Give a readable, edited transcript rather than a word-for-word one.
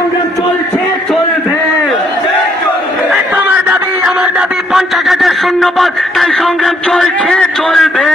সংগ্রাম চলছে চলবে। তোমার দাবি আমার দাবি 50,000 শূন্যপদ, তাই সংগ্রাম চলছে চলবে।